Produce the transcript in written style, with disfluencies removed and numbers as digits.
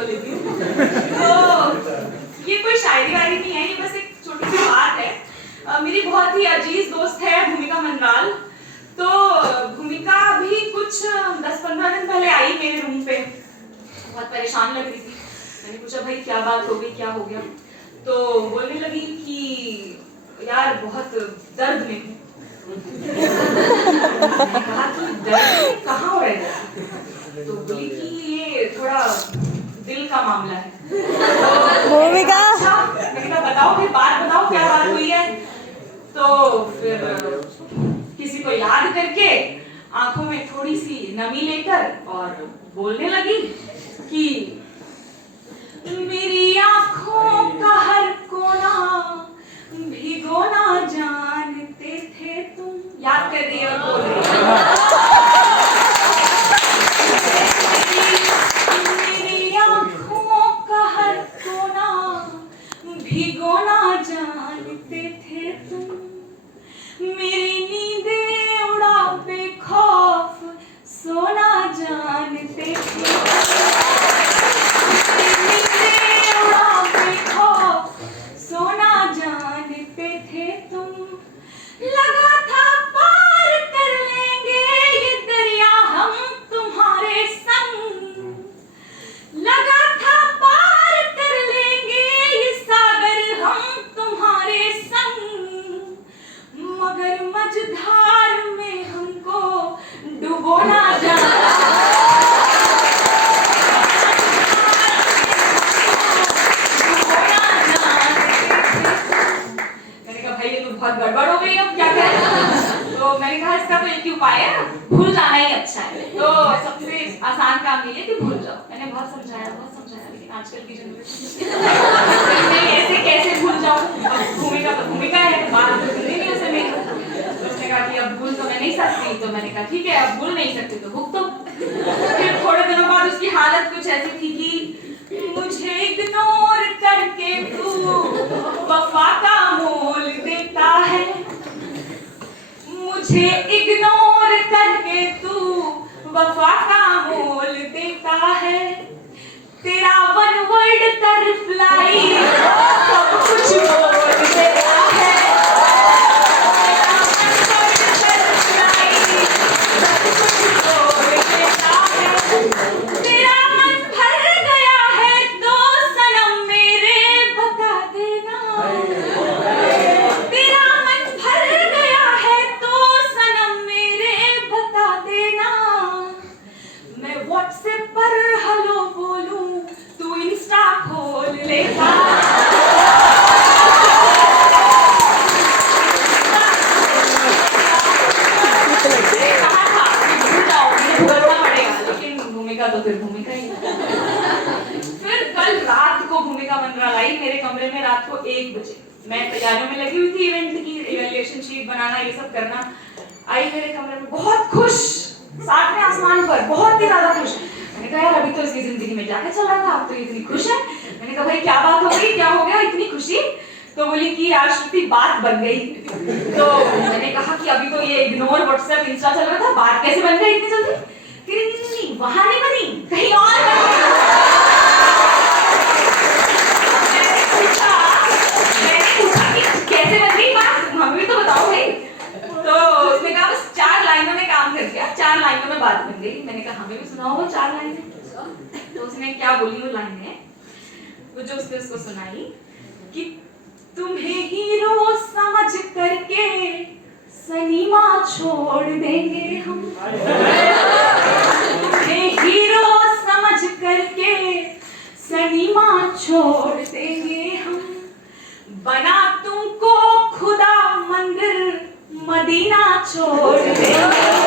धो लेती हूँ। तो ये कोई शायरी वायरी नहीं है, ये बस एक छोटी सी बात है। मेरी बहुत ही अजीज दोस्त है भूमिका मनराल। तो भूमिका भी कुछ 10-15 दिन पहले आई मेरे रूम पे, बहुत परेशान लग रही थी। मैंने पूछा भाई क्या बात हो गई, क्या हो गया? तो बोलने लगी कि यार बहुत दर्द में हूँ। कहा तू दर्द कहाँ हो रहा है? तो बोली कि ये थोड़ा दिल का मामला है। भूमिका अच्छा, मैंने कहा बताओ फिर, बात बताओ क्या बात हुई है। तो फिर किसी को याद करके आंखों में थोड़ी सी नमी लेकर और बोलने लगी कि मेरी आंखों का हर कोना भिगोना जानते थे तुम। याद कर रही है और बोल रही है मेरी आंखों का हर कोना भिगोना जानते थे तुम। मेरी नींदें उड़ा बेखौफ सोना जानते थे। सोना जानते थे तुम। लगा था पार कर लेंगे ये दरिया हम तुम्हारे संग। लगा था पार कर लेंगे ये सागर हम तुम्हारे संग। मगर मझधार में हमको डुबोना बहुत गड़बड़ हो गई, अब क्या करें? तो मैंने कहा इसका तो एक ही उपाय है, भूल जाना ही अच्छा है। तो सबसे आसान काम ये है कि भूल जाओ। मैंने बहुत समझाया, लेकिन आजकल की जनरेशन ऐसे कैसे भूल जाऊं? भूमिका तो भूमिका है, बात तो सुननी नहीं उसे मेरी। तो उसने कहा कि अब भूल तो मैं नहीं सकती। तो मैंने कहा ठीक है, अब भूल नहीं सकती तो भुगतो। फिर थोड़े दिनों बाद उसकी हालत कुछ ऐसी थी कि मुझे इग्नोर करके तू वफा का मोल देता है। मुझे इग्नोर करके तू वफा का मोल देता है। तेरा वन वर्ड का रिप्लाई सब कुछ बोल देता है। तेरा मन भर गया है तो सनम मेरे बता देना। तेरा मन भर गया है तो सनम मेरे बता देना। मैं व्हाट्सएप पर हेलो बोलूं तू इंस्टा खोल लेगा। तो फिर भूमिका ही। फिर कल रात को भूमिका मनराल आई मेरे कमरे में रात को 1 बजे। मैं तैयारियों में लगी हुई थी, इवेंट की इवैल्यूएशन शीट बनाना, ये सब करना। आई मेरे कमरे में बहुत खुश, सातवें आसमान पर, बहुत ही ज्यादा खुश। मैंने कहा यार अभी तो इसकी जिंदगी में क्या क्या चल रहा था, आप तो इतनी खुश है। मैंने कहा भाई क्या बात हो गई, क्या हो गया इतनी खुशी? तो बोली कि यार श्रुति बात बन गई। तो मैंने कहा कि अभी तो ये इग्नोर व्हाट्सएप इंस्टा चल रहा था, बात कैसे बन गई इतनी जल्दी? नहीं, वहां नहीं बनी, कहीं और बनी। मैंने पूछा कि कैसे बन गई बात, हमें भी तो बताओ भाई। तो उसने कहा बस 4 लाइनों में काम कर दिया, 4 लाइनों में बात बन गई। मैंने कहा हमें भी सुनाओ वो 4 लाइनें। तो उसने क्या बोली वो लाइनें, वो जो उसने उसको सुनाई कि तुम्हें हीरो समझ करके सनीमा छोड़ देंगे हम। हीरो समझ करके सनीमा छोड़ देंगे हम। बना तुमको खुदा मंदिर मदीना छोड़ देंगे।